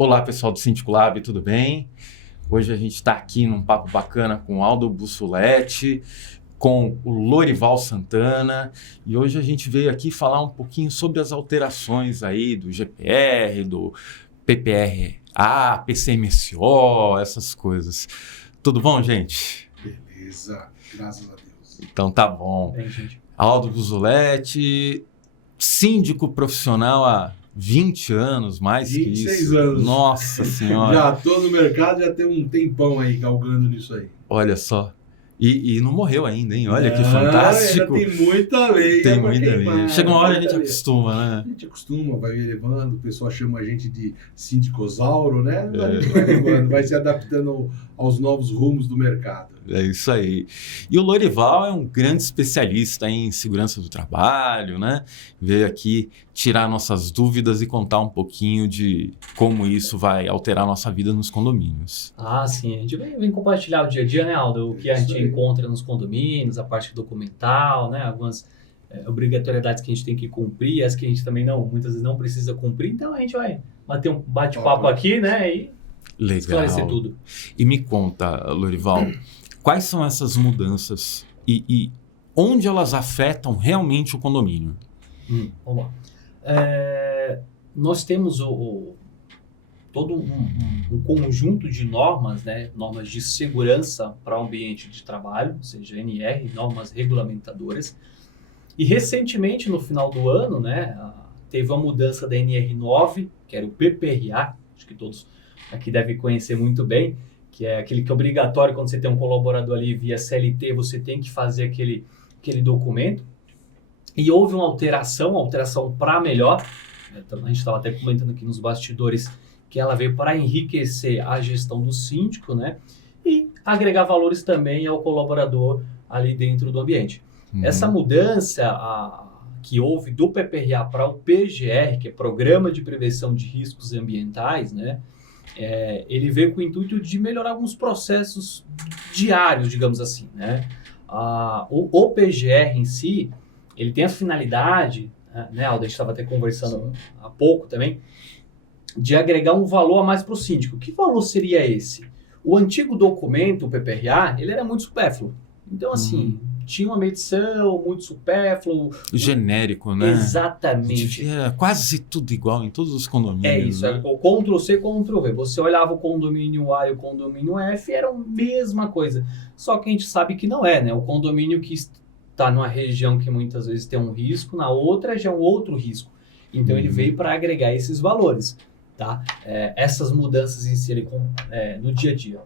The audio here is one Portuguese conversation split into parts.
Olá, pessoal do Síndico Lab, tudo bem? Hoje a gente está aqui num papo bacana com o Aldo Bussoleti, com o Lorival Santana, e hoje a gente veio aqui falar um pouquinho sobre as alterações aí do GPR, do PPR-A, PCMSO, essas coisas. Tudo bom, gente? Beleza, graças a Deus. Então tá bom. Bem, gente. Aldo Bussoleti, síndico profissional há 20 anos, mais que 26 isso. anos. Nossa Senhora. Já tô no mercado, já tem um tempão aí galgando nisso aí. Olha só. E não morreu ainda, hein? Olha que fantástico. Ainda tem muita lei. Tem muita lei. Chega uma hora a gente acostuma, A né? gente acostuma, vai elevando, o pessoal chama a gente de síndicosauro, né? A gente vai levando, vai se adaptando aos novos rumos do mercado. É isso aí. E o Lorival é um grande especialista em segurança do trabalho, né? Veio aqui tirar nossas dúvidas e contar um pouquinho de como isso vai alterar a nossa vida nos condomínios. Ah, sim. A gente vem compartilhar o dia a dia, né, Aldo? O que a gente encontra nos condomínios, a parte documental, né? Algumas obrigatoriedades que a gente tem que cumprir, as que a gente também muitas vezes não precisa cumprir. Então a gente vai bater um bate-papo aqui, né? E Legal. esclarecer tudo. E me conta, Lorival, quais são essas mudanças e onde elas afetam realmente o condomínio? Vamos lá. Nós temos todo um conjunto de normas, né? Normas de segurança para o ambiente de trabalho, ou seja, NR, normas regulamentadoras. E recentemente, no final do ano, né, teve a mudança da NR9, que era o PPR-A, acho que todos aqui devem conhecer muito bem, que é aquele que é obrigatório quando você tem um colaborador ali via CLT, você tem que fazer aquele documento. E houve uma alteração para melhor. A gente estava até comentando aqui nos bastidores que ela veio para enriquecer a gestão do síndico, né? E agregar valores também ao colaborador ali dentro do ambiente. Essa mudança que houve do PPR-A para o PGR, que é Programa de Prevenção de Riscos Ambientais, né? Ele veio com o intuito de melhorar alguns processos diários, digamos assim, né? O PGR em si, ele tem a finalidade, né, Aldo, a gente estava até conversando há pouco também, de agregar um valor a mais para o síndico. Que valor seria esse? O antigo documento, o PPR-A, ele era muito supérfluo. Então, assim, tinha uma medição muito supérfluo. Genérico, né? Exatamente. É quase tudo igual em todos os condomínios. É isso, né? o Ctrl-C, Ctrl-V. Você olhava o condomínio A e o condomínio F, eram a mesma coisa. Só que a gente sabe que não é, né? O condomínio que está numa região que muitas vezes tem um risco, na outra já é um outro risco. Então, ele veio para agregar esses valores, tá? Essas mudanças inserem no dia a dia.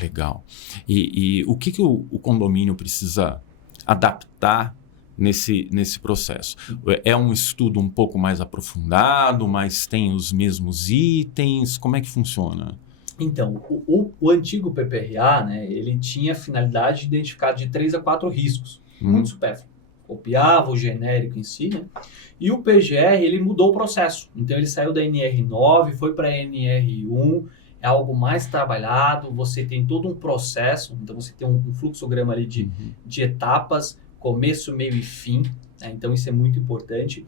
Legal. E o que o condomínio precisa adaptar nesse processo? É um estudo um pouco mais aprofundado, mas tem os mesmos itens? Como é que funciona? Então, o antigo PPR-A, né, ele tinha a finalidade de identificar de 3 a 4 riscos, muito supérfluo. Copiava o genérico em si, né? E o PGR, ele mudou o processo. Então, ele saiu da NR9, foi para a NR1, é algo mais trabalhado, você tem todo um processo, então você tem um fluxograma ali de etapas, começo, meio e fim, né? Então isso é muito importante.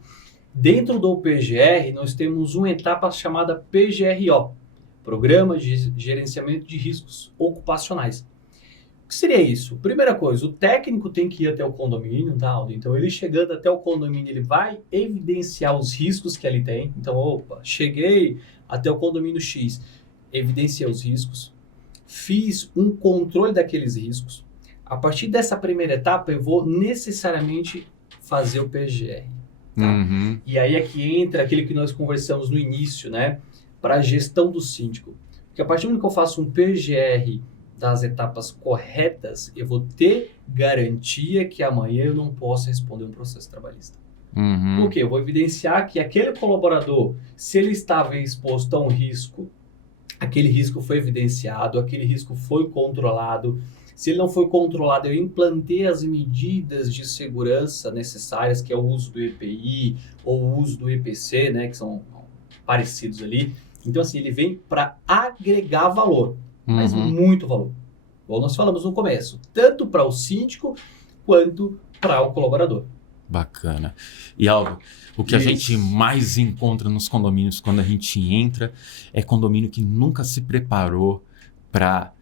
Dentro do PGR, nós temos uma etapa chamada PGRO, Programa de Gerenciamento de Riscos Ocupacionais. O que seria isso? Primeira coisa, o técnico tem que ir até o condomínio, tá, Aldo? Então ele chegando até o condomínio, ele vai evidenciar os riscos que ele tem. Então, cheguei até o condomínio X, evidenciei os riscos, fiz um controle daqueles riscos. A partir dessa primeira etapa, eu vou necessariamente fazer o PGR. Tá? E aí é que entra aquilo que nós conversamos no início, né? Para a gestão do síndico. Porque a partir do momento que eu faço um PGR das etapas corretas, eu vou ter garantia que amanhã eu não possa responder um processo trabalhista. Por quê? Eu vou evidenciar que aquele colaborador, se ele estava exposto a um risco, aquele risco foi evidenciado, aquele risco foi controlado. Se ele não foi controlado, eu implantei as medidas de segurança necessárias, que é o uso do EPI ou o uso do EPC, né, que são parecidos ali. Então, assim, ele vem para agregar valor, mas muito valor. Igual nós falamos no começo, tanto para o síndico quanto para o colaborador. Bacana. E Aldo, o que a gente mais encontra nos condomínios quando a gente entra é condomínio que nunca se preparou para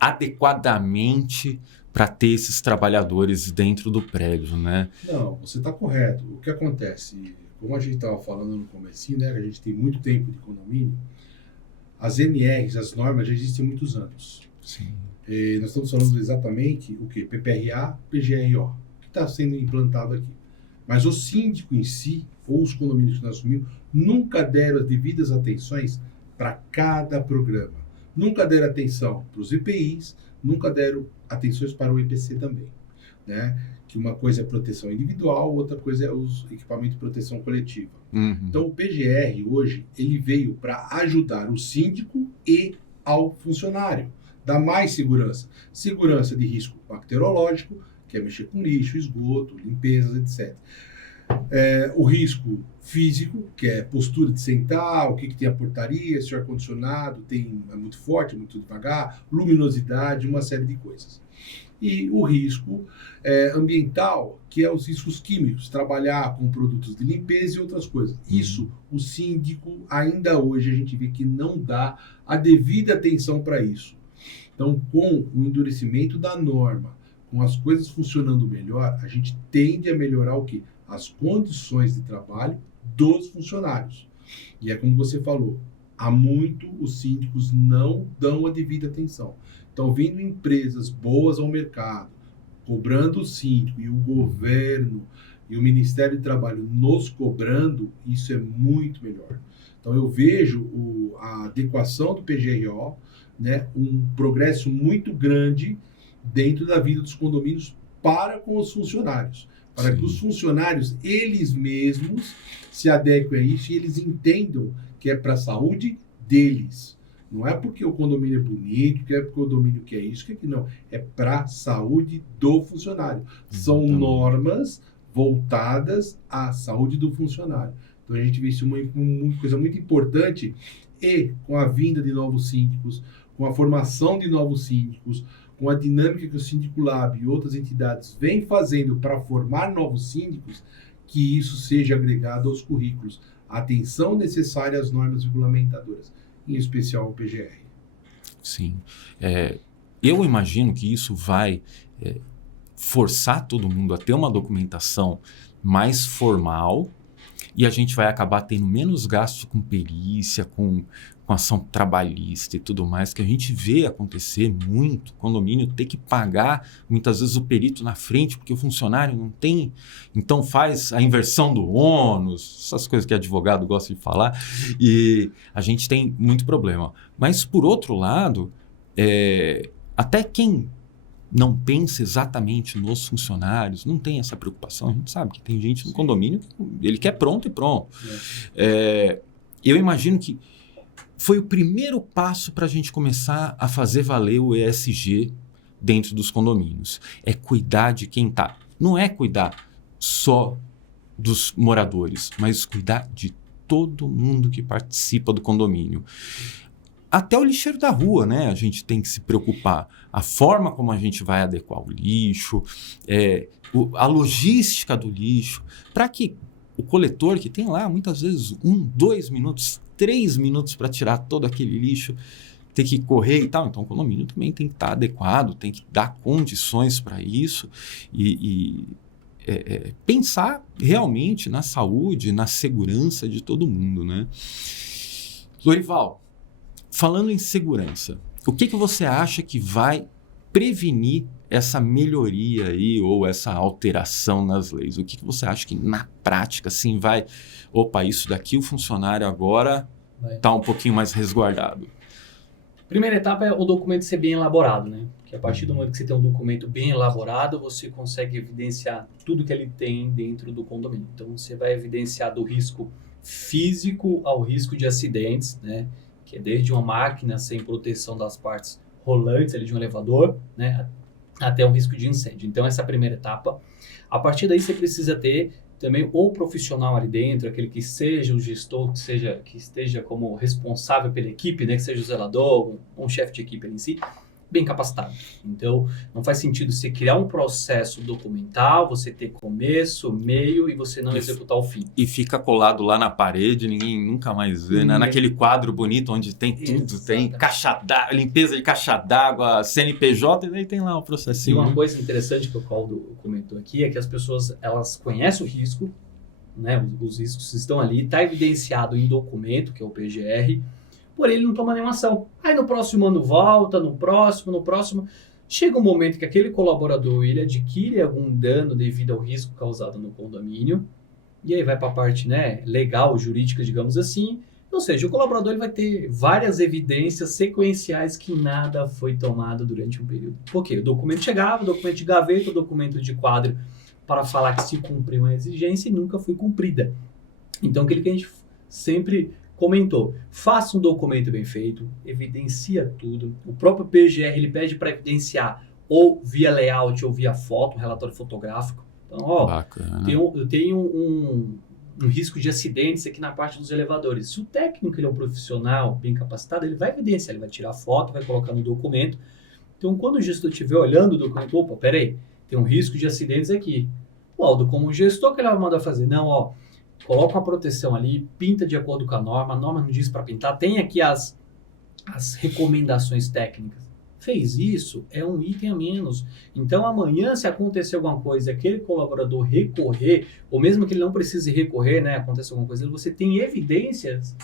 adequadamente para ter esses trabalhadores dentro do prédio, né? Não, você está correto. O que acontece, como a gente estava falando no comecinho, né, que a gente tem muito tempo de condomínio, as NRs, as normas já existem há muitos anos. Sim. E nós estamos falando exatamente o que? PPRA, PGRO, que está sendo implantado aqui. Mas o síndico em si, ou os condomínios que nós assumimos, nunca deram as devidas atenções para cada programa. Nunca deram atenção para os EPIs, nunca deram atenções para o EPC também, né? Que uma coisa é proteção individual, outra coisa é os equipamentos de proteção coletiva. Então, o PGR, hoje, ele veio para ajudar o síndico e ao funcionário. Dar mais segurança. Segurança de risco bacteriológico, que é mexer com lixo, esgoto, limpezas, etc. O risco físico, que é postura de sentar, o que tem a portaria, se o ar-condicionado é muito forte, é muito devagar, luminosidade, uma série de coisas. E o risco ambiental, que é os riscos químicos, trabalhar com produtos de limpeza e outras coisas. Isso, o síndico, ainda hoje, a gente vê que não dá a devida atenção para isso. Então, com o endurecimento da norma, com as coisas funcionando melhor, a gente tende a melhorar o quê? As condições de trabalho dos funcionários. E é como você falou, há muito os síndicos não dão a devida atenção. Então, vindo empresas boas ao mercado, cobrando o síndico e o governo e o Ministério do Trabalho nos cobrando, isso é muito melhor. Então, eu vejo a adequação do PGRO, né, um progresso muito grande dentro da vida dos condomínios para com os funcionários. Para que os funcionários, eles mesmos, se adequem a isso e eles entendam que é para a saúde deles. Não é porque o condomínio é bonito, que é porque o condomínio quer isso, que não. É para a saúde do funcionário. São normas voltadas à saúde do funcionário. Então a gente vê isso uma coisa muito importante e com a vinda de novos síndicos, com a formação de novos síndicos, com a dinâmica que o Síndico Lab e outras entidades vêm fazendo para formar novos síndicos, que isso seja agregado aos currículos. A atenção necessária às normas regulamentadoras, em especial ao PGR. Sim. Eu imagino que isso vai forçar todo mundo a ter uma documentação mais formal e a gente vai acabar tendo menos gasto com perícia, com ação trabalhista e tudo mais, que a gente vê acontecer muito, condomínio ter que pagar muitas vezes o perito na frente, porque o funcionário não tem, então faz a inversão do ônus, essas coisas que advogado gosta de falar, e a gente tem muito problema. Mas, por outro lado, até quem não pensa exatamente nos funcionários, não tem essa preocupação, a gente sabe que tem gente no condomínio que ele quer pronto e pronto. Eu imagino que foi o primeiro passo para a gente começar a fazer valer o ESG dentro dos condomínios. É cuidar de quem está. Não é cuidar só dos moradores, mas cuidar de todo mundo que participa do condomínio. Até o lixeiro da rua, né? A gente tem que se preocupar. A forma como a gente vai adequar o lixo, a logística do lixo, para que o coletor, que tem lá muitas vezes 1, 2 minutos, 3 minutos para tirar todo aquele lixo, ter que correr e tal. Então, o condomínio também tem que estar adequado, tem que dar condições para isso e pensar realmente na saúde, na segurança de todo mundo, né? Lorival, falando em segurança, o que você acha que vai prevenir essa melhoria aí ou essa alteração nas leis? O que você acha que na prática assim vai... Opa, isso daqui o funcionário agora está um pouquinho mais resguardado. Primeira etapa é o documento ser bem elaborado, né? Porque a partir do momento que você tem um documento bem elaborado, você consegue evidenciar tudo que ele tem dentro do condomínio. Então, você vai evidenciar do risco físico ao risco de acidentes, né? Que é desde uma máquina sem proteção das partes rolantes ali de um elevador, né? Até um risco de incêndio. Então, essa é a primeira etapa. A partir daí, você precisa ter também o profissional ali dentro, aquele que seja o gestor, que esteja como responsável pela equipe, né? Que seja o zelador, um chefe de equipe ali em si, bem capacitado. Então, não faz sentido você criar um processo documental, você ter começo, meio e você não executar o fim. E fica colado lá na parede, ninguém nunca mais vê, né? Naquele quadro bonito onde tem tudo, tem caixa d'água, limpeza de caixa d'água, CNPJ, e daí tem lá o processinho. E uma coisa interessante que o Caldo comentou aqui é que as pessoas, elas conhecem o risco, né? Os riscos estão ali, está evidenciado em documento, que é o PGR, porém ele não toma nenhuma ação. Aí no próximo ano volta, no próximo. Chega um momento que aquele colaborador ele adquire algum dano devido ao risco causado no condomínio, e aí vai para a parte, né, legal, jurídica, digamos assim. Ou seja, o colaborador ele vai ter várias evidências sequenciais que nada foi tomado durante um período. Por quê? O documento chegava, o documento de gaveta, o documento de quadro para falar que se cumpriu uma exigência e nunca foi cumprida. Então, aquilo que a gente sempre comentou, faça um documento bem feito, evidencia tudo. O próprio PGR ele pede para evidenciar ou via layout ou via foto, um relatório fotográfico. Então, eu tenho um risco de acidentes aqui na parte dos elevadores. Se o técnico ele é um profissional bem capacitado, ele vai evidenciar, ele vai tirar foto, vai colocar no documento. Então, quando o gestor estiver olhando o documento, opa, peraí, tem um risco de acidentes aqui. O Aldo, como gestor, o que ele vai mandar fazer? Não, coloca uma proteção ali, pinta de acordo com a norma não diz para pintar, tem aqui as recomendações técnicas. Fez isso, é um item a menos. Então, amanhã, se acontecer alguma coisa, aquele colaborador recorrer, ou mesmo que ele não precise recorrer, né, acontecer alguma coisa, você tem evidências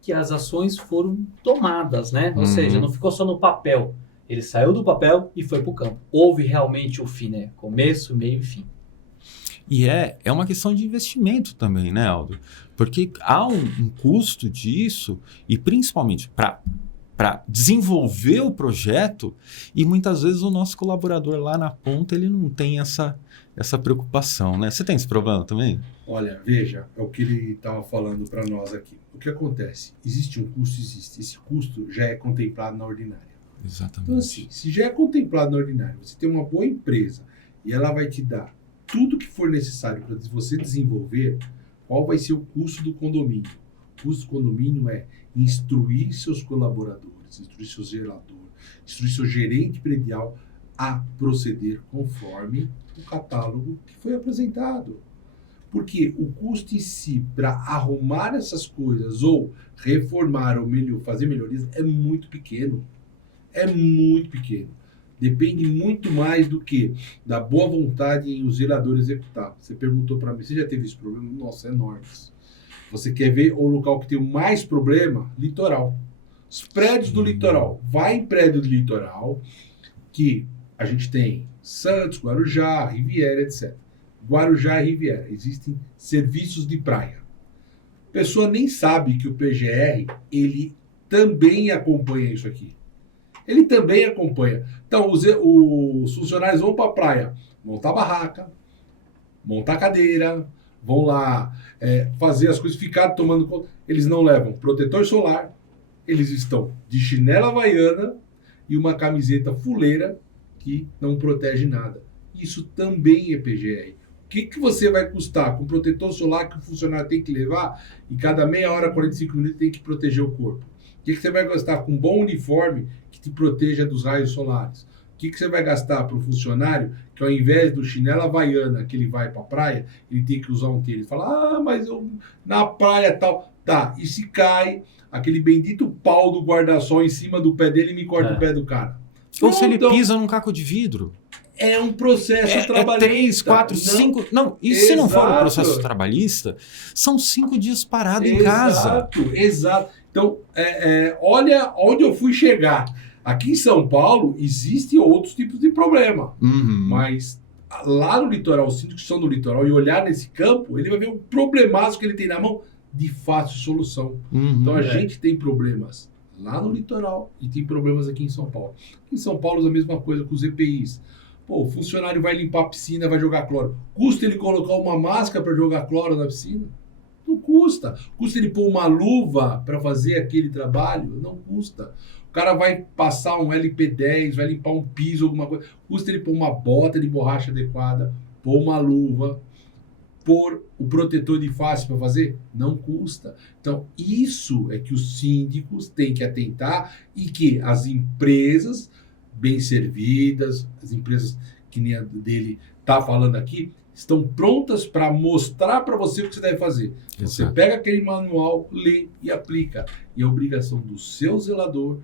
que as ações foram tomadas, né? Ou seja, não ficou só no papel. Ele saiu do papel e foi para o campo. Houve realmente o fim, né? Começo, meio e fim. E é uma questão de investimento também, né, Aldo? Porque há um custo disso, e principalmente para desenvolver o projeto, e muitas vezes o nosso colaborador lá na ponta ele não tem essa preocupação, né? Você tem esse problema também? Olha, veja, é o que ele estava falando para nós aqui. O que acontece? Existe um custo, existe. Esse custo já é contemplado na ordinária. Exatamente. Então, assim, se já é contemplado na ordinária, você tem uma boa empresa e ela vai te dar tudo que for necessário para você desenvolver, qual vai ser o custo do condomínio? O custo do condomínio é instruir seus colaboradores, instruir seu zelador, instruir seu gerente predial a proceder conforme o catálogo que foi apresentado. Porque o custo em si para arrumar essas coisas ou reformar ou fazer melhorias é muito pequeno. É muito pequeno. Depende muito mais do que da boa vontade em o zelador executar. Você perguntou para mim, você já teve esse problema? Nossa, enormes. Você quer ver o local que tem mais problema? Litoral. Os prédios do litoral. Vai em prédio do litoral, que a gente tem Santos, Guarujá, Riviera, etc. Guarujá e Riviera. Existem serviços de praia. A pessoa nem sabe que o PGR, ele também acompanha isso aqui. Ele também acompanha. Então, os funcionários vão para a praia, montar barraca, montar cadeira, vão lá fazer as coisas, ficar tomando conta. Eles não levam protetor solar, eles estão de chinela havaiana e uma camiseta fuleira que não protege nada. Isso também é PGR. O que você vai custar com protetor solar que o funcionário tem que levar e cada meia hora, 45 minutos tem que proteger o corpo? O que você vai gastar com um bom uniforme que te proteja dos raios solares? O que você vai gastar para um funcionário que ao invés do chinelo havaiana que ele vai para a praia, ele tem que usar um tênis? Ele fala, mas eu na praia tal. Tá, e se cai aquele bendito pau do guarda-sol em cima do pé dele e me corta o pé do cara? Ou se ele pisa num caco de vidro. É um processo trabalhista. 3, 4, 5... Não, e se não for um processo trabalhista, são 5 dias parado em casa. Exato. Então, olha onde eu fui chegar. Aqui em São Paulo, existem outros tipos de problema. Mas lá no litoral, os síndicos que são no litoral, e olhar nesse campo, ele vai ver o problemaço que ele tem na mão de fácil solução. Então, a gente tem problemas lá no litoral e tem problemas aqui em São Paulo. Aqui em São Paulo, a mesma coisa com os EPIs. Pô, o funcionário vai limpar a piscina, vai jogar cloro. Custa ele colocar uma máscara para jogar cloro na piscina? Não custa. Custa ele pôr uma luva para fazer aquele trabalho? Não custa. O cara vai passar um LP10, vai limpar um piso, alguma coisa. Custa ele pôr uma bota de borracha adequada, pôr uma luva, pôr o protetor de face para fazer? Não custa. Então, isso é que os síndicos têm que atentar e que as empresas bem servidas, as empresas que nem a dele está falando aqui, estão prontas para mostrar para você o que você deve fazer. Você Exato. pega aquele manual, lê e aplica. E é obrigação do seu zelador,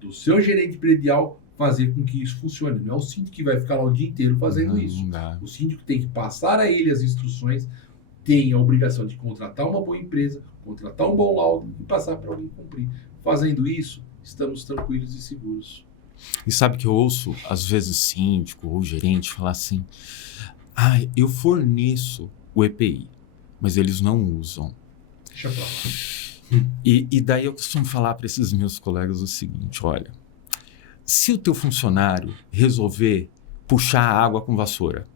do seu gerente predial, fazer com que isso funcione. Não é o síndico que vai ficar lá o dia inteiro fazendo isso. Não dá. O síndico tem que passar a ele as instruções, tem a obrigação de contratar uma boa empresa, contratar um bom laudo e passar para alguém cumprir. Fazendo isso, estamos tranquilos e seguros. E sabe que eu ouço, às vezes, síndico ou gerente falar assim: eu forneço o EPI, mas eles não usam. Deixa pra lá. E daí eu costumo falar para esses meus colegas o seguinte: olha, se o teu funcionário resolver puxar a água com vassoura,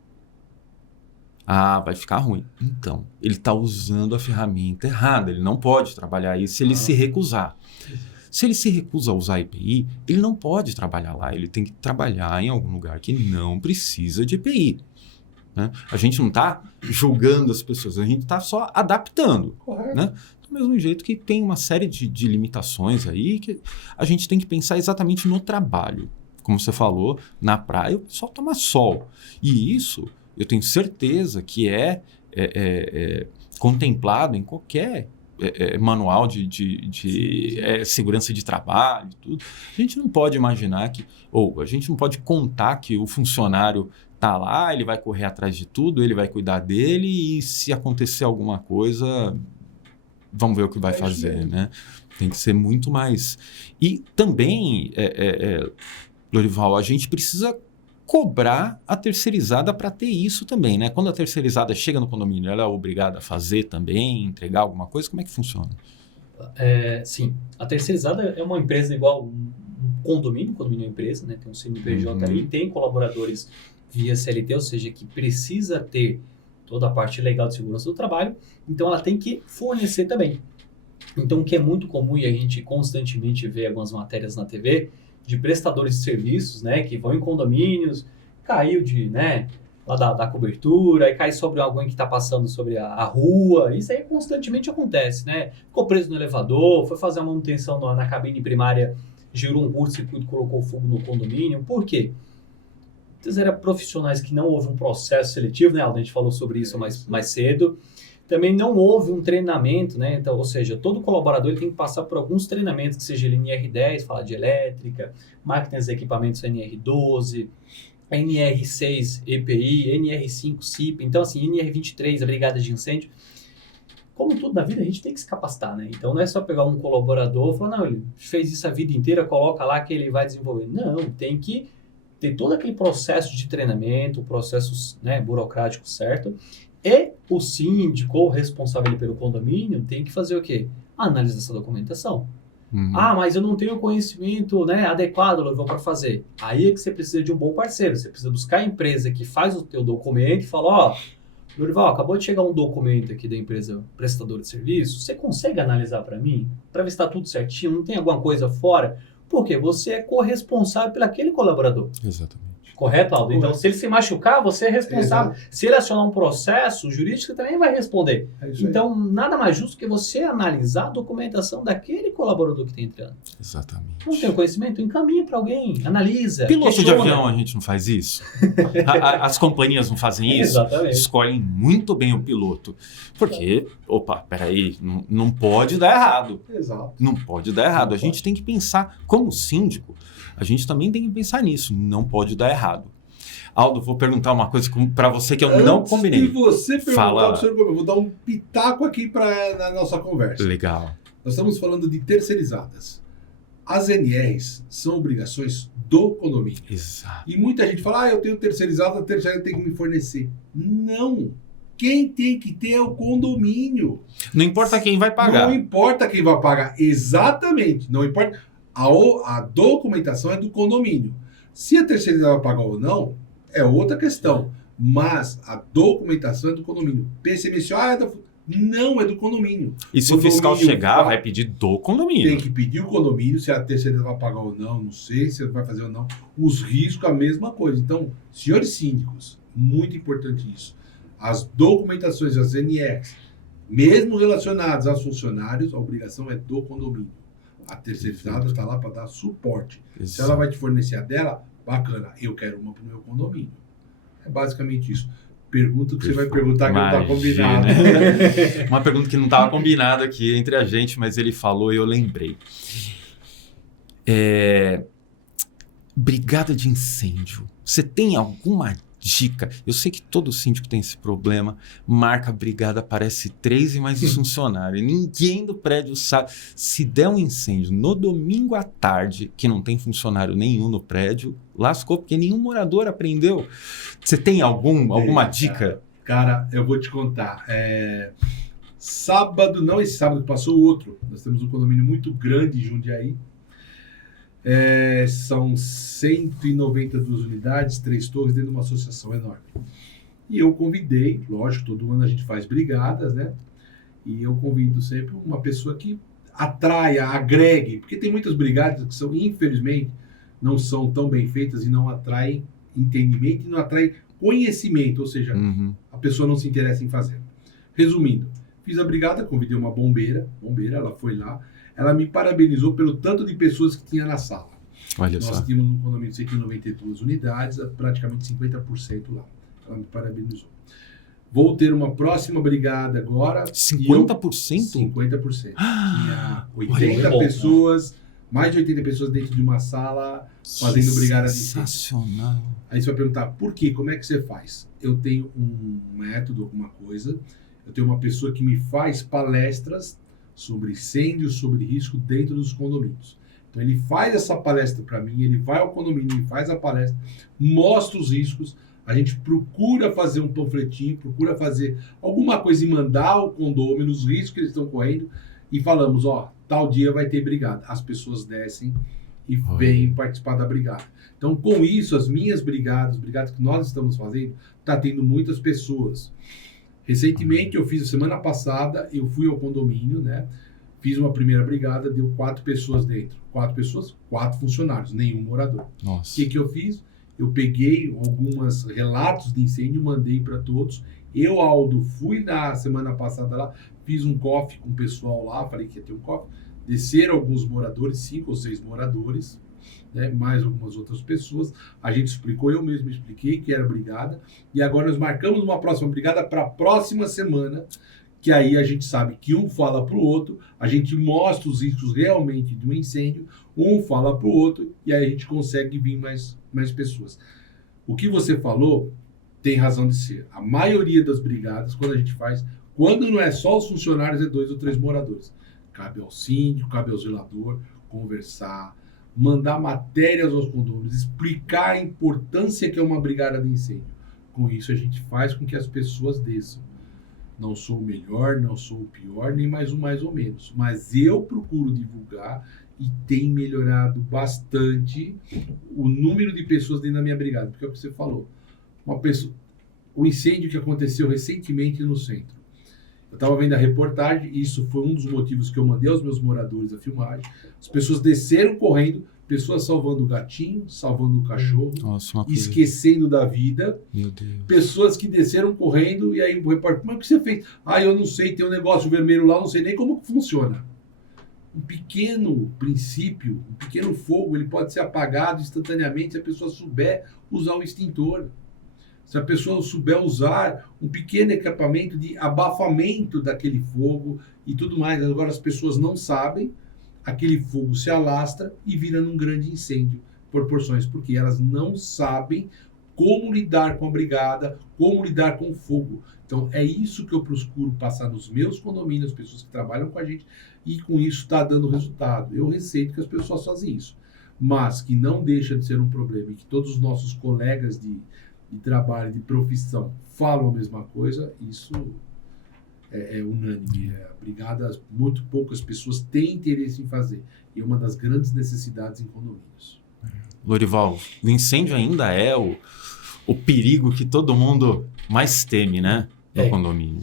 vai ficar ruim. Então, ele está usando a ferramenta errada, ele não pode trabalhar isso se ele se recusar. Se ele se recusa a usar EPI, ele não pode trabalhar lá, ele tem que trabalhar em algum lugar que não precisa de EPI. Né? A gente não está julgando as pessoas, a gente está só adaptando. Correto. Né? Do mesmo jeito que tem uma série de limitações aí que a gente tem que pensar exatamente no trabalho. Como você falou, na praia o pessoal toma sol. E isso eu tenho certeza que é contemplado em qualquer manual de segurança de trabalho, tudo. A gente não pode imaginar a gente não pode contar que o funcionário está lá, ele vai correr atrás de tudo, ele vai cuidar dele e se acontecer alguma coisa, vamos ver o que vai fazer, né? Tem que ser muito mais... E também, Lorival, a gente precisa cobrar a terceirizada para ter isso também, né? Quando a terceirizada chega no condomínio, ela é obrigada a fazer também, entregar alguma coisa? Como é que funciona? Sim, a terceirizada é uma empresa igual um condomínio é uma empresa, né? Tem um CNPJ ali, tem colaboradores via CLT, ou seja, que precisa ter toda a parte legal de segurança do trabalho, então ela tem que fornecer também. Então, o que é muito comum e a gente constantemente vê algumas matérias na TV de prestadores de serviços, né, que vão em condomínios, caiu lá da cobertura, aí cai sobre alguém que está passando sobre a rua, isso aí constantemente acontece, né? Ficou preso no elevador, foi fazer a manutenção na cabine primária, gerou um curto-circuito, colocou fogo no condomínio. Por quê? Então, eram profissionais que não houve um processo seletivo, né, Aldo? A gente falou sobre isso mais cedo. Também não houve um treinamento, né? Então, ou seja, todo colaborador ele tem que passar por alguns treinamentos, que seja NR10, falar de elétrica, máquinas e equipamentos NR12, NR6 EPI, NR5 CIP, então assim, NR23, a brigada de incêndio. Como tudo na vida, a gente tem que se capacitar, né? Então não é só pegar um colaborador e falar, não, ele fez isso a vida inteira, coloca lá que ele vai desenvolver. Não, tem que ter todo aquele processo de treinamento, processo, né, burocrático certo. E o síndico ou responsável pelo condomínio tem que fazer o quê? Analisar essa documentação. Mas eu não tenho conhecimento, né, adequado, Lorival, para fazer. Aí é que você precisa de um bom parceiro. Você precisa buscar a empresa que faz o teu documento e falar, Lorival, acabou de chegar um documento aqui da empresa prestadora de serviço. Você consegue analisar para mim? Para ver se está tudo certinho, não tem alguma coisa fora? Porque você é corresponsável por aquele colaborador. Exatamente. Correto, Aldo? Então, se ele se machucar, você é responsável. Exato. Se ele acionar um processo, o jurídico também vai responder. Então, nada mais justo que você analisar a documentação daquele colaborador que está entrando. Exatamente. Não tem o conhecimento? Encaminha para alguém, analisa. Piloto de questiona. avião, a gente não faz isso? As companhias não fazem isso? Exatamente. Escolhem muito bem o piloto. Porque, peraí, não pode dar errado. Exato. Não pode dar errado. Não A gente tem que pensar, como síndico, a gente também tem que pensar nisso. Não pode dar errado. Aldo, vou perguntar uma coisa para você que eu não combinei. Se você perguntar, Fala. eu vou dar um pitaco aqui na nossa conversa. Legal. Nós estamos falando de terceirizadas. As NRs são obrigações do condomínio. Exato. E muita gente fala, eu tenho terceirizado, a terceira tem que me fornecer. Não. Quem tem que ter é o condomínio. Não importa quem vai pagar. Não importa quem vai pagar. Exatamente. Não importa. A documentação é do condomínio. Se a terceirizada vai pagar ou não, é outra questão. Mas a documentação é do condomínio. PCMSO não é do condomínio. E se o fiscal condomínio chegar, vai pedir do condomínio. Tem que pedir o condomínio, se a terceira vai pagar ou não sei se vai fazer ou não. Os riscos, a mesma coisa. Então, senhores síndicos, muito importante isso. As documentações, as NRs, mesmo relacionadas aos funcionários, a obrigação é do condomínio. A terceirizada está lá para dar suporte. Exato. Se ela vai te fornecer a dela, Bacana, eu quero uma para o meu condomínio. É basicamente isso. Pergunta que você vai perguntar que não está combinado. Uma pergunta que não estava combinada aqui entre a gente, mas ele falou e eu lembrei. Brigada de incêndio. Você tem alguma dica? Eu sei que todo síndico tem esse problema. Marca a brigada, aparece 3 e mais os funcionários. Ninguém do prédio sabe. Se der um incêndio no domingo à tarde, que não tem funcionário nenhum no prédio, lascou, porque nenhum morador aprendeu. Você tem alguma dica? Cara, eu vou te contar. Sábado, não esse sábado que passou, o outro. Nós temos um condomínio muito grande em Jundiaí. São 192 unidades, 3 torres dentro de uma associação enorme. E eu convidei, lógico, todo ano a gente faz brigadas, né? E eu convido sempre uma pessoa que atraia, agregue, porque tem muitas brigadas que são, infelizmente, não são tão bem feitas e não atraem entendimento e não atraem conhecimento, ou seja, a pessoa não se interessa em fazer. Resumindo, fiz a brigada, convidei uma bombeira, ela foi lá, ela me parabenizou pelo tanto de pessoas que tinha na sala. Nós tínhamos um condomínio de 192 unidades, praticamente 50% lá. Ela me parabenizou. Vou ter uma próxima brigada agora. 50%? 50%. Tinha 80 pessoas, mais de 80 pessoas dentro de uma sala fazendo brigada de incêndio. Sensacional. Aí você vai perguntar, por quê? Como é que você faz? Eu tenho um método, alguma coisa. Eu tenho uma pessoa que me faz palestras sobre incêndio, sobre risco dentro dos condomínios. Então ele faz essa palestra para mim, ele vai ao condomínio, ele faz a palestra, mostra os riscos, a gente procura fazer um panfletinho, procura fazer alguma coisa e mandar ao condomínio os riscos que eles estão correndo e falamos, tal dia vai ter brigada. As pessoas descem e vêm participar da brigada. Então com isso, as minhas brigadas que nós estamos fazendo, está tendo muitas pessoas. Recentemente, eu fiz, semana passada, eu fui ao condomínio, né? Fiz uma primeira brigada, deu 4 pessoas dentro. 4 pessoas, 4 funcionários, nenhum morador. Nossa. O que eu fiz? Eu peguei alguns relatos de incêndio, mandei para todos. Eu, Aldo, fui na semana passada lá, fiz um coffee com o pessoal lá, falei que ia ter um coffee. Desceram alguns moradores, 5 ou 6 moradores, né, mais algumas outras pessoas. A gente explicou, eu mesmo expliquei que era brigada. E agora nós marcamos uma próxima brigada para a próxima semana, que aí a gente sabe que um fala para o outro, a gente mostra os riscos realmente de um incêndio, um fala para o outro, e aí a gente consegue vir mais pessoas. O que você falou tem razão de ser. A maioria das brigadas, quando a gente faz, quando não é só os funcionários, é 2 ou 3 moradores. Cabe ao síndico, cabe ao zelador conversar, mandar matérias aos condôminos, explicar a importância que é uma brigada de incêndio. Com isso, a gente faz com que as pessoas desçam. Não sou o melhor, não sou o pior, nem mais um mais ou menos. Mas eu procuro divulgar e tem melhorado bastante o número de pessoas dentro da minha brigada. Porque é o que você falou. O incêndio que aconteceu recentemente no centro. Eu estava vendo a reportagem, e isso foi um dos motivos que eu mandei aos meus moradores a filmagem. As pessoas desceram correndo, pessoas salvando o gatinho, salvando o cachorro, esquecendo da vida. Meu Deus. Pessoas que desceram correndo, e aí o repórter, como é que você fez? Eu não sei, tem um negócio vermelho lá, não sei nem como que funciona. Um pequeno princípio, um pequeno fogo, ele pode ser apagado instantaneamente se a pessoa souber usar o extintor. Se a pessoa souber usar um pequeno equipamento de abafamento daquele fogo e tudo mais. Agora as pessoas não sabem, aquele fogo se alastra e vira num grande incêndio por porções, porque elas não sabem como lidar com a brigada, como lidar com o fogo. Então é isso que eu procuro passar nos meus condomínios, as pessoas que trabalham com a gente, e com isso está dando resultado. Eu receito que as pessoas fazem isso, mas que não deixa de ser um problema e que todos os nossos colegas de trabalho, de profissão, falam a mesma coisa, isso é unânime. Brigadas, muito poucas pessoas têm interesse em fazer. E é uma das grandes necessidades em condomínios. Lorival, o incêndio ainda é o perigo que todo mundo mais teme, né? No condomínio.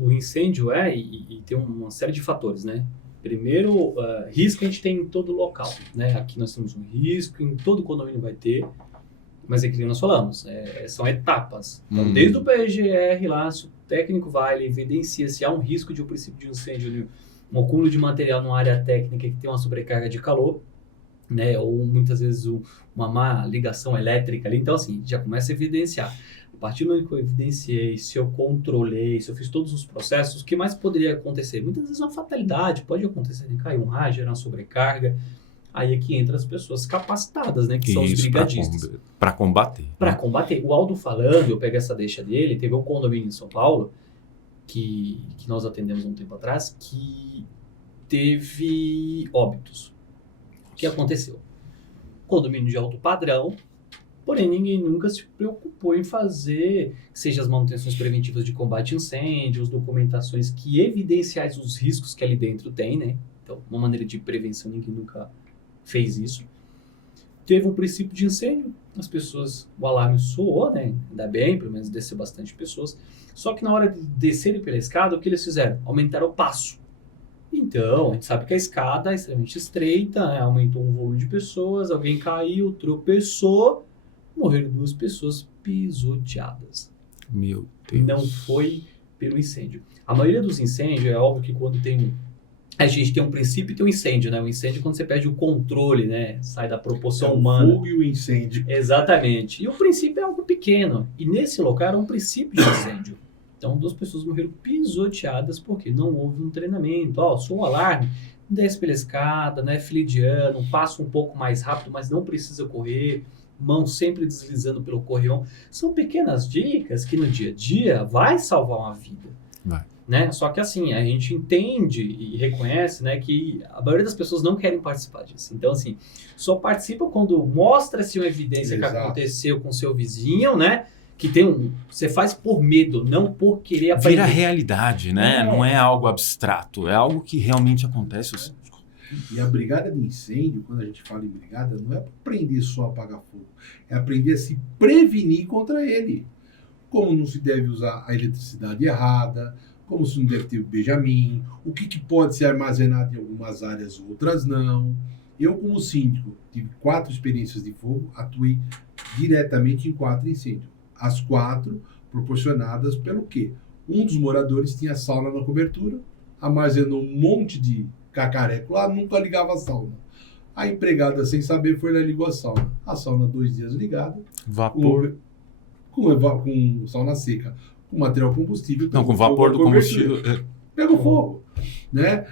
O incêndio e tem uma série de fatores, né? Primeiro, risco a gente tem em todo local, né? Aqui nós temos um risco, em todo condomínio vai ter. Mas é que nós falamos, são etapas. Então, desde o PGR lá, se o técnico vai, ele evidencia se há um risco de um princípio de incêndio, um acúmulo de material numa área técnica que tem uma sobrecarga de calor, né? Ou muitas vezes uma má ligação elétrica ali. Então, assim, já começa a evidenciar. A partir do momento que eu evidenciei, se eu controlei, se eu fiz todos os processos, o que mais poderia acontecer? Muitas vezes é uma fatalidade, pode acontecer, né? Cair um raio, gerar uma sobrecarga. Aí é que entra as pessoas capacitadas, né? Que são os brigadistas. Para combater. Para combater. O Aldo falando, eu pego essa deixa dele, teve um condomínio em São Paulo, que nós atendemos um tempo atrás, que teve óbitos. O que aconteceu? Condomínio de alto padrão, porém ninguém nunca se preocupou em fazer, seja as manutenções preventivas de combate a incêndios, documentações que evidenciais os riscos que ali dentro tem, né? Então, uma maneira de prevenção, ninguém nunca fez isso. Teve um princípio de incêndio, as pessoas, o alarme soou, né? Ainda bem, pelo menos desceu bastante pessoas. Só que na hora de descerem pela escada, o que eles fizeram? Aumentaram o passo. Então, a gente sabe que a escada é extremamente estreita, né? Aumentou um volume de pessoas, alguém caiu, tropeçou, morreram 2 pessoas pisoteadas. Meu Deus. Não foi pelo incêndio. A maioria dos incêndios, é óbvio que quando tem a gente tem um princípio e tem um incêndio, né? O incêndio é quando você perde o controle, né? Sai da proporção humana. O fogo e o incêndio. Exatamente. E o princípio é algo pequeno. E nesse local era um princípio de incêndio. Então, 2 pessoas morreram pisoteadas porque não houve um treinamento. Ó, sou o alarme, desce pela escada, né? Filidiano, passa um pouco mais rápido, mas não precisa correr. Mão sempre deslizando pelo correão. São pequenas dicas que no dia a dia vai salvar uma vida. Vai. Né? Só que assim, a gente entende e reconhece, né, que a maioria das pessoas não querem participar disso. Então, assim, só participa quando mostra-se uma evidência Exato. que aconteceu com seu vizinho, né? Que tem você faz por medo, não por querer aprender. Vira realidade, né? Não é algo abstrato, é algo que realmente acontece. E a brigada de incêndio, quando a gente fala em brigada, não é para aprender só a apagar fogo, é aprender a se prevenir contra ele. Como não se deve usar a eletricidade errada, como se não deve ter o Benjamin, o que pode ser armazenado em algumas áreas, outras não. Eu, como síndico, tive 4 experiências de fogo, atuei diretamente em 4 incêndios. As 4 proporcionadas pelo quê? Um dos moradores tinha sauna na cobertura, armazenou um monte de cacareco lá, nunca ligava a sauna. A empregada, sem saber, foi lá e ligou a sauna. A sauna 2 dias ligada. Vapor. Com sauna seca. Com material combustível. Não, com vapor do combustível. Pegou fogo. Né?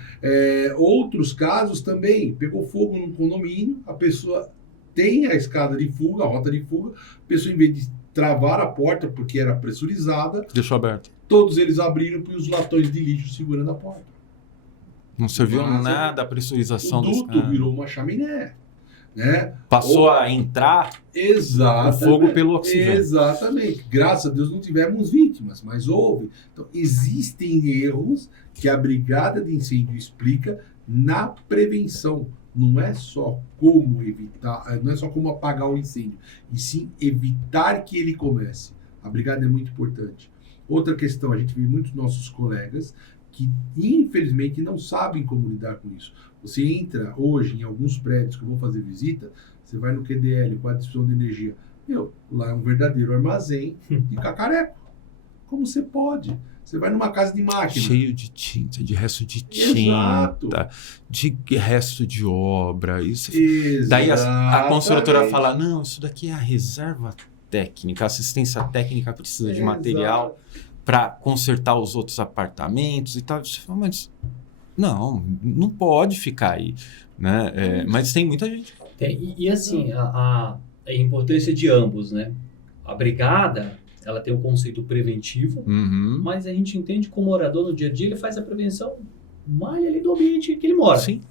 Outros casos também. Pegou fogo num condomínio, a pessoa tem a escada de fuga, a rota de fuga, a pessoa, em vez de travar a porta, porque era pressurizada, Deixou aberto. todos eles abriram e os latões de lixo segurando a porta. Não serviu Mas nada a pressurização O dos duto caras. virou uma chaminé. Né? Passou a entrar Exatamente. o fogo pelo oxigênio. Exatamente. Graças a Deus não tivemos vítimas, mas houve. Então, existem erros que a brigada de incêndio explica na prevenção. Não é só como evitar, não é só como apagar o incêndio, e sim evitar que ele comece. A brigada é muito importante. Outra questão, a gente vê muitos nossos colegas que, infelizmente, não sabem como lidar com isso. Você entra hoje em alguns prédios que eu vou fazer visita, você vai no QDL, com a distribuição de energia. Lá é um verdadeiro armazém de cacareco. Como você pode? Você vai numa casa de máquina. Cheio de tinta, de resto de tinta, Exato. de resto de obra. Isso. Exatamente. Daí a construtora fala, não, isso daqui é a reserva técnica, a assistência técnica precisa de material para consertar os outros apartamentos e tal. Você fala, mas não pode ficar aí, né? Mas tem muita gente. E assim, a importância de ambos, né? A brigada, ela tem o conceito preventivo, mas a gente entende que o morador no dia a dia ele faz a prevenção mais ali do ambiente que ele mora. Sim.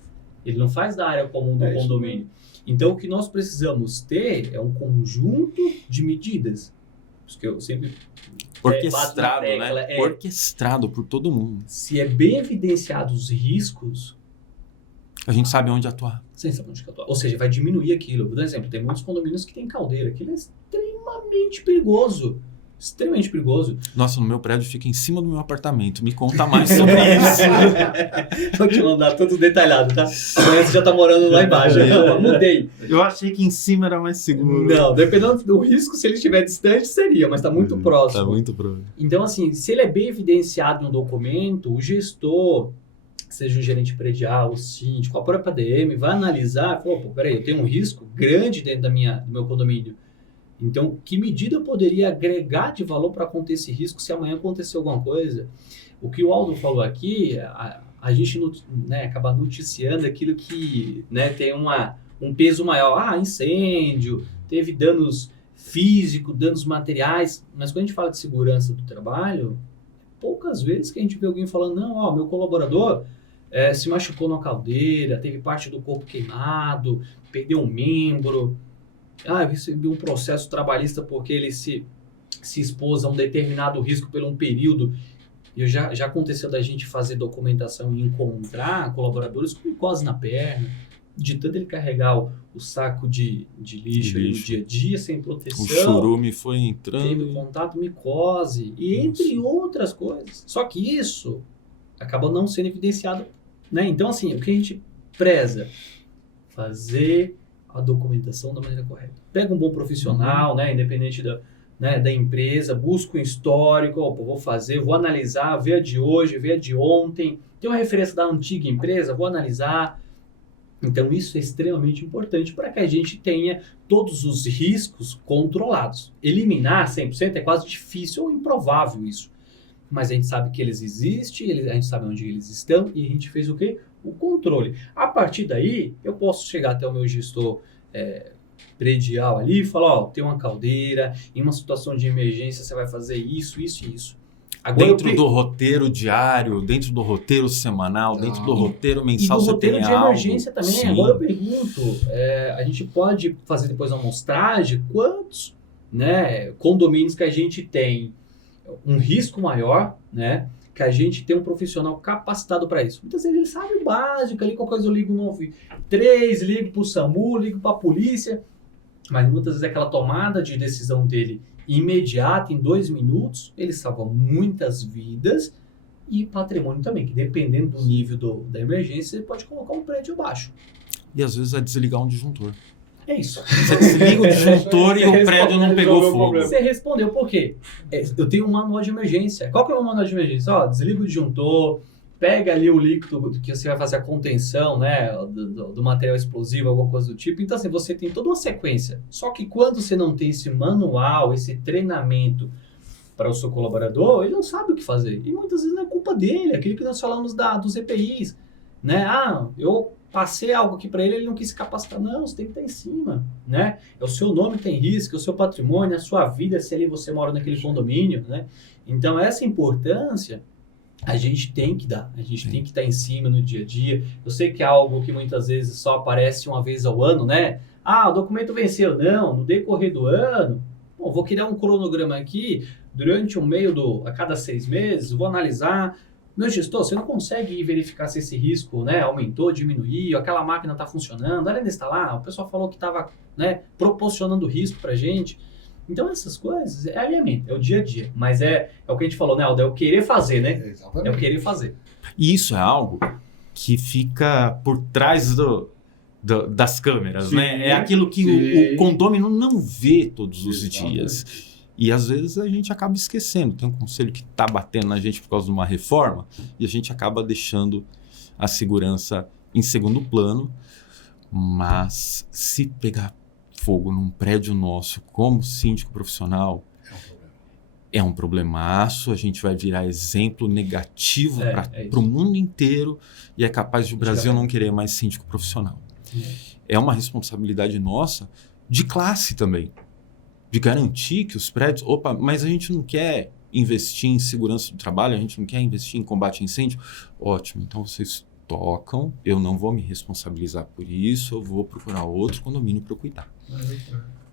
Ele não faz da área comum do condomínio. Então, o que nós precisamos ter é um conjunto de medidas. Isso que eu sempre orquestrado, tecla, né? Orquestrado por todo mundo. Se é bem evidenciado os riscos, a gente sabe onde atuar. Sem saber onde atuar. Ou seja, vai diminuir aquilo. Por exemplo, tem muitos condomínios que tem caldeira. Aquilo é extremamente perigoso. Extremamente perigoso. Nossa, no meu prédio fica em cima do meu apartamento. Me conta mais sobre isso. Vou te mandar tudo detalhado, tá? Amanhã você já tá morando lá embaixo. Eu mudei. Eu achei que em cima era mais seguro. Não, dependendo do risco, se ele estiver distante, seria, mas tá muito próximo. Tá muito próximo. Então, assim, se ele é bem evidenciado no documento, o gestor, que seja um gerente predial, o síndico, a própria ADM, vai analisar, pô, peraí, eu tenho um risco grande dentro do meu condomínio. Então, que medida eu poderia agregar de valor para conter esse risco se amanhã acontecer alguma coisa? O que o Aldo falou aqui, a gente, né, acaba noticiando aquilo que, né, tem um peso maior. Ah, incêndio, teve danos físicos, danos materiais. Mas quando a gente fala de segurança do trabalho, poucas vezes que a gente vê alguém falando, não, ó, meu colaborador se machucou na caldeira, teve parte do corpo queimado, perdeu um membro. Ah, eu recebi um processo trabalhista porque ele se expôs a um determinado risco por um período. E já aconteceu da gente fazer documentação e encontrar colaboradores com micose na perna, de tanto ele carregar o saco de lixo ali no dia a dia, sem proteção. O churume foi entrando. Teve contato, micose, e entre outras coisas. Só que isso acaba não sendo evidenciado, né? Então, assim, o que a gente preza? Fazer a documentação da maneira correta. Pega um bom profissional, né, independente da empresa, busca um histórico, vou fazer, vou analisar, ver a de hoje, ver a de ontem, tem uma referência da antiga empresa, vou analisar. Então, isso é extremamente importante para que a gente tenha todos os riscos controlados. Eliminar 100% é quase difícil ou improvável isso. Mas a gente sabe que eles existem, a gente sabe onde eles estão e a gente fez o quê? O controle. A partir daí, eu posso chegar até o meu gestor predial ali e falar, ó, tem uma caldeira, em uma situação de emergência você vai fazer isso, isso e isso. Agora, dentro do roteiro diário, dentro do roteiro semanal, dentro do roteiro mensal, você tem algo. E do roteiro de emergência também. Sim. Agora eu pergunto, a gente pode fazer depois uma amostragem, quantos, né, condomínios que a gente tem um risco maior, né, que a gente tem um profissional capacitado para isso. Muitas vezes ele sabe o básico, ali qualquer coisa eu ligo 93, ligo para o SAMU, ligo para a polícia, mas muitas vezes aquela tomada de decisão dele imediata, em 2 minutos, ele salva muitas vidas e patrimônio também, que dependendo do nível da emergência, você pode colocar um prédio abaixo. E às vezes é desligar um disjuntor. É isso. Você desliga o disjuntor e o prédio não pegou fogo. Você respondeu por quê? Eu tenho um manual de emergência. Qual que é o manual de emergência? Ó, desliga o disjuntor, pega ali o líquido que você vai fazer a contenção, né, do material explosivo, alguma coisa do tipo. Então, assim, você tem toda uma sequência. Só que quando você não tem esse manual, esse treinamento para o seu colaborador, ele não sabe o que fazer. E muitas vezes não é culpa dele, aquilo que nós falamos dos EPIs. Né? Ah, eu passei algo aqui para ele não quis se capacitar. Não, você tem que estar em cima. Né? É o seu nome que tem risco, é o seu patrimônio, a sua vida, se ali você mora naquele condomínio. Né? Então, essa importância a gente tem que dar, a gente tem que estar em cima no dia a dia. Eu sei que é algo que muitas vezes só aparece uma vez ao ano, né? Ah, o documento venceu. Não, no decorrer do ano, bom, vou criar um cronograma aqui, durante a cada 6 meses, vou analisar. Meu gestor, você não consegue verificar se esse risco, né, aumentou, diminuiu, aquela máquina está funcionando, ela ainda está lá, o pessoal falou que estava, né, proporcionando risco para a gente. Então, essas coisas é alinhamento, é o dia a dia. Mas é o que a gente falou, né, Aldo? É o querer fazer, né? Exatamente. É o querer fazer. E isso é algo que fica por trás das câmeras, Sim, né? É aquilo que o condômino não vê todos os dias. E às vezes a gente acaba esquecendo. Tem um conselho que está batendo na gente por causa de uma reforma e a gente acaba deixando a segurança em segundo plano. Mas se pegar fogo num prédio nosso como síndico profissional, é um problemaço, a gente vai virar exemplo negativo para o mundo inteiro e é capaz de o Brasil não querer mais síndico profissional. É uma responsabilidade nossa de classe também, de garantir que os prédios... mas a gente não quer investir em segurança do trabalho, a gente não quer investir em combate a incêndio. Ótimo, então vocês tocam, eu não vou me responsabilizar por isso, eu vou procurar outro condomínio para cuidar.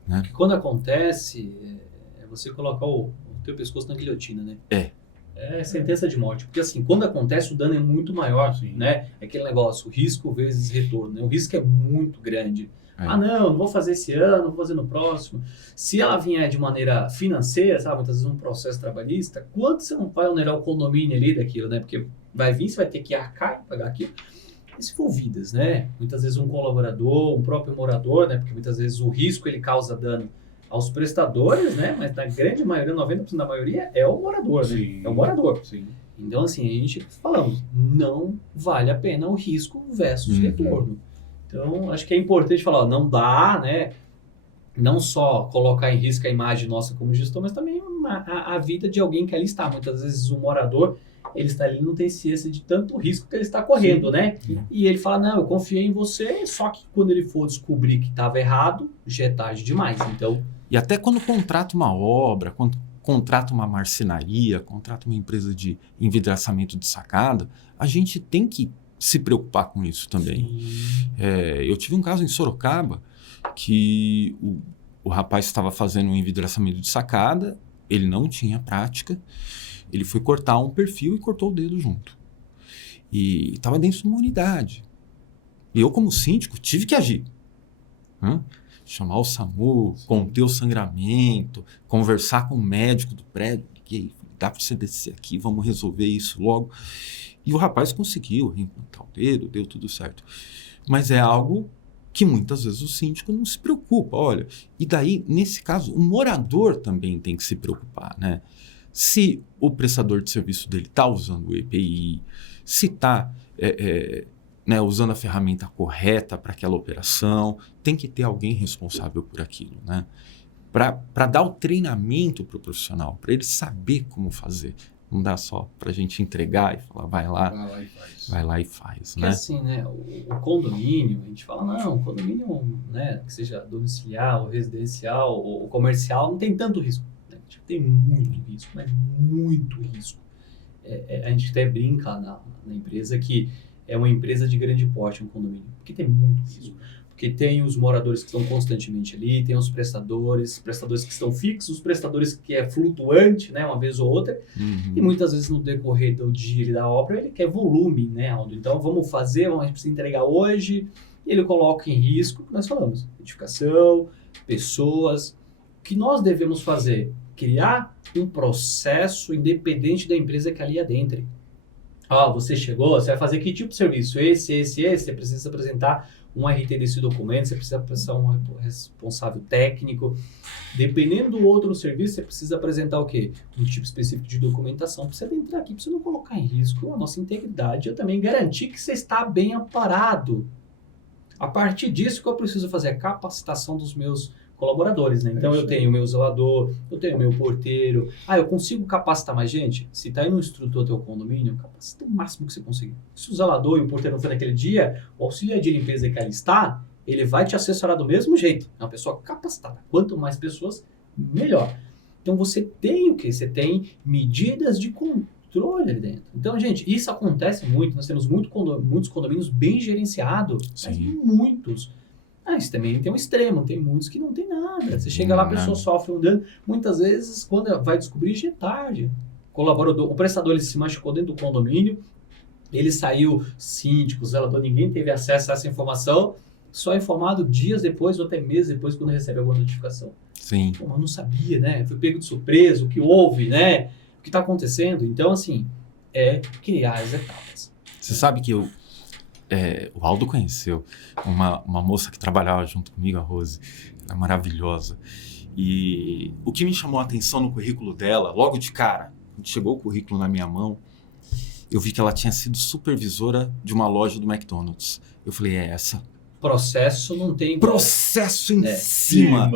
Né? Porque quando acontece, você colocar o teu pescoço na guilhotina, né? É sentença de morte. Porque assim, quando acontece, o dano é muito maior, né? É aquele negócio, risco vezes retorno, né? O risco é muito grande. Ah, não vou fazer esse ano, vou fazer no próximo. Se ela vier de maneira financeira, sabe? Muitas vezes um processo trabalhista, quanto você não vai onerar o condomínio ali daquilo, né? Porque vai vir, você vai ter que arcar e pagar aquilo. E se for vidas, né? Muitas vezes um colaborador, um próprio morador, né? Porque muitas vezes o risco ele causa dano aos prestadores, né? Mas na grande maioria, 90% da maioria, é o morador, né? Sim. É o morador. Sim. Então, assim, a gente falamos, não vale a pena o risco versus retorno. Então, acho que é importante falar, ó, não dá, né? Não só colocar em risco a imagem nossa como gestor, mas também a vida de alguém que ali está. Muitas vezes o morador, ele está ali, não tem ciência de tanto risco que ele está correndo, Sim. né? E ele fala, não, eu confiei em você, só que quando ele for descobrir que estava errado, já é tarde demais. Então, E até quando contrata uma obra, quando contrata uma marcenaria, contrata uma empresa de envidraçamento de sacada, a gente tem que se preocupar com isso também. Eu tive um caso em Sorocaba que o rapaz estava fazendo um envidraçamento de sacada, ele não tinha prática, ele foi cortar um perfil e cortou o dedo junto. E estava dentro de uma unidade. E eu, como síndico, tive que agir. Chamar o SAMU, conter o sangramento, conversar com o médico do prédio, que dá para você descer aqui, vamos resolver isso logo. E o rapaz conseguiu reimplantar o dedo, deu tudo certo. Mas é algo que muitas vezes o síndico não se preocupa. Olha, e daí, nesse caso, o morador também tem que se preocupar, né? Se o prestador de serviço dele está usando o EPI, se está usando a ferramenta correta para aquela operação, tem que ter alguém responsável por aquilo, né? Para dar o treinamento para o profissional, para ele saber como fazer. Não dá só para a gente entregar e falar, vai lá e faz. Porque né? assim, né, o condomínio, a gente fala, não, o condomínio, né, que seja domiciliar, ou residencial, ou comercial, não tem tanto risco. Né? Tipo, tem muito risco, mas muito risco. A gente até brinca na empresa que é uma empresa de grande porte, um condomínio, porque tem muito risco. Porque tem os moradores que estão constantemente ali, tem os prestadores que estão fixos, os prestadores que é flutuante, né, uma vez ou outra, e muitas vezes no decorrer do dia e da obra ele quer volume, né, Aldo? Então vamos fazer, a gente precisa entregar hoje, e ele coloca em risco, nós falamos, edificação, pessoas. O que nós devemos fazer? Criar um processo independente da empresa que ali adentre. Você chegou, você vai fazer que tipo de serviço? Esse, você precisa apresentar um RT desse documento, você precisa apresentar um responsável técnico. Dependendo do outro serviço, você precisa apresentar o quê? Um tipo específico de documentação para você entrar aqui, para você não colocar em risco a nossa integridade. Eu também garantir que você está bem amparado. A partir disso que eu preciso fazer a capacitação dos meus colaboradores, né? Então eu tenho o meu zelador, eu tenho o meu porteiro. Eu consigo capacitar mais gente? Se tá aí no instrutor do teu condomínio, capacita o máximo que você conseguir. Se o zelador e o porteiro não foi naquele dia, o auxiliar de limpeza que ali está, ele vai te assessorar do mesmo jeito. É uma pessoa capacitada. Quanto mais pessoas, melhor. Então você tem o quê? Você tem medidas de controle ali dentro. Então, gente, isso acontece muito. Nós temos muitos condomínios bem gerenciados, mas muitos. Isso também tem um extremo, tem muitos que não tem nada. Você chega lá, a pessoa sofre um dano. Muitas vezes, quando vai descobrir, já é tarde. O prestador ele se machucou dentro do condomínio, ele saiu, síndico, zelador, ninguém teve acesso a essa informação, só informado dias depois ou até meses depois, quando recebe alguma notificação. Sim. Pô, mas não sabia, né? Foi pego de surpresa, o que houve, né? O que está acontecendo. Então, assim, é criar as etapas. Você sabe que o Aldo conheceu uma moça que trabalhava junto comigo, a Rose, ela é maravilhosa. E o que me chamou a atenção no currículo dela, logo de cara, quando chegou o currículo na minha mão, eu vi que ela tinha sido supervisora de uma loja do McDonald's. Eu falei, essa. Processo não tem... Processo em cima.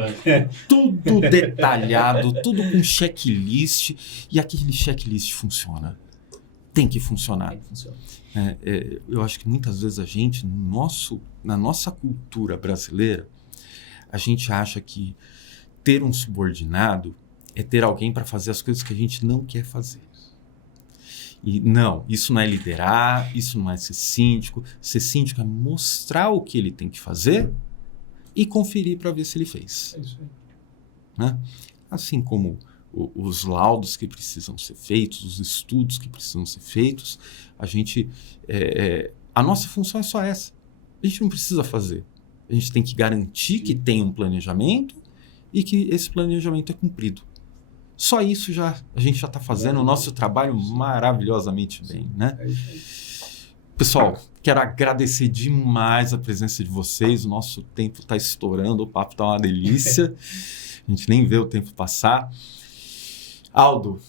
Tudo detalhado, tudo com checklist. E aquele checklist funciona. Tem que funcionar. Tem que funcionar. Eu acho que muitas vezes a gente, na nossa cultura brasileira, a gente acha que ter um subordinado é ter alguém para fazer as coisas que a gente não quer fazer. E não, isso não é liderar, isso não é ser síndico. Ser síndico é mostrar o que ele tem que fazer e conferir para ver se ele fez. É isso aí. Né? Assim como os laudos que precisam ser feitos, os estudos que precisam ser feitos, a nossa função é só essa. A gente não precisa fazer. A gente tem que garantir que tem um planejamento e que esse planejamento é cumprido. Só isso a gente já está fazendo o nosso trabalho maravilhosamente bem, né? É isso aí. Pessoal, quero agradecer demais a presença de vocês. O nosso tempo está estourando, o papo está uma delícia. A gente nem vê o tempo passar. Aldo,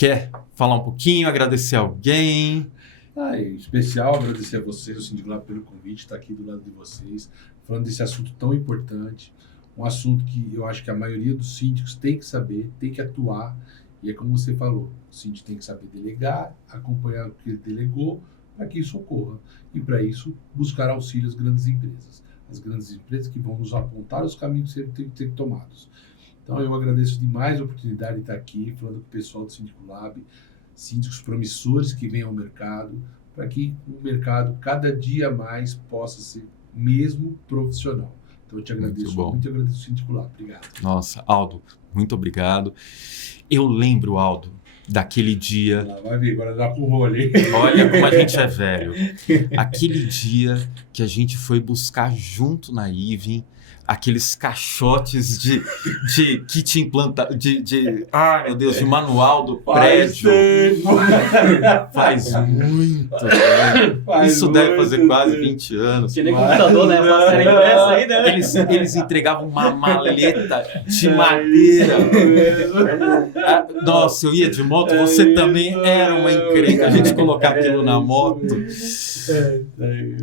quer falar um pouquinho, agradecer alguém? Em especial, agradecer a vocês, o Síndico Lab, pelo convite, estar aqui do lado de vocês, falando desse assunto tão importante, um assunto que eu acho que a maioria dos síndicos tem que saber, tem que atuar, e é como você falou, o síndico tem que saber delegar, acompanhar o que ele delegou, para que isso ocorra. E para isso, buscar auxílio às grandes empresas. As grandes empresas que vão nos apontar os caminhos que têm que ser tomados. Então, eu agradeço demais a oportunidade de estar aqui, falando com o pessoal do Síndico Lab, síndicos promissores que vêm ao mercado, para que o mercado cada dia mais possa ser mesmo profissional. Então eu te agradeço muito, eu agradeço o Síndico Lab. Obrigado. Nossa, Aldo, muito obrigado. Eu lembro, Aldo, daquele dia... Vai ver, agora dá pro rolê. Olha como a gente é velho. Aquele dia que a gente foi buscar junto na Ivem aqueles caixotes de kit implantado, ai meu Deus, de manual do prédio. Faz muito tempo. Isso deve fazer quase 20 anos. Que nem computador, né? Fazer impressa aí, né? Eles entregavam uma maleta de madeira. Nossa, eu ia de moto, você também era uma encrenca a gente colocar aquilo na moto.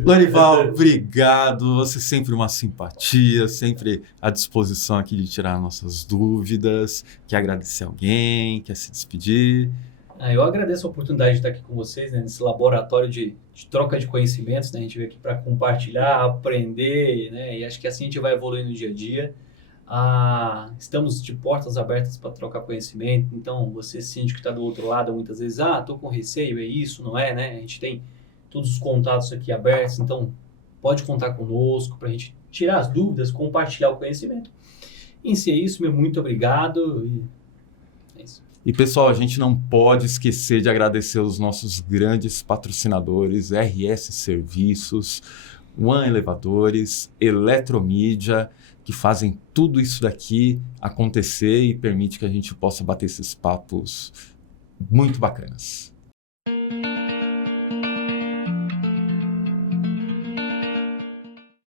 Lorival, obrigado. Você sempre uma simpatia, sempre à disposição aqui de tirar nossas dúvidas. Quer agradecer alguém? Quer se despedir? Eu agradeço a oportunidade de estar aqui com vocês, né, nesse laboratório de troca de conhecimentos, né? A gente veio aqui para compartilhar, aprender, né? E acho que assim a gente vai evoluindo no dia a dia. Estamos de portas abertas para trocar conhecimento. Então, você síndico que está do outro lado, muitas vezes, estou com receio, é isso, não é, né? A gente tem todos os contatos aqui abertos, então pode contar conosco para a gente tirar as dúvidas, compartilhar o conhecimento. Em si é isso, meu muito obrigado. É isso. E pessoal, a gente não pode esquecer de agradecer os nossos grandes patrocinadores, RS Serviços, One Elevadores, Eletromídia, que fazem tudo isso daqui acontecer e permite que a gente possa bater esses papos muito bacanas.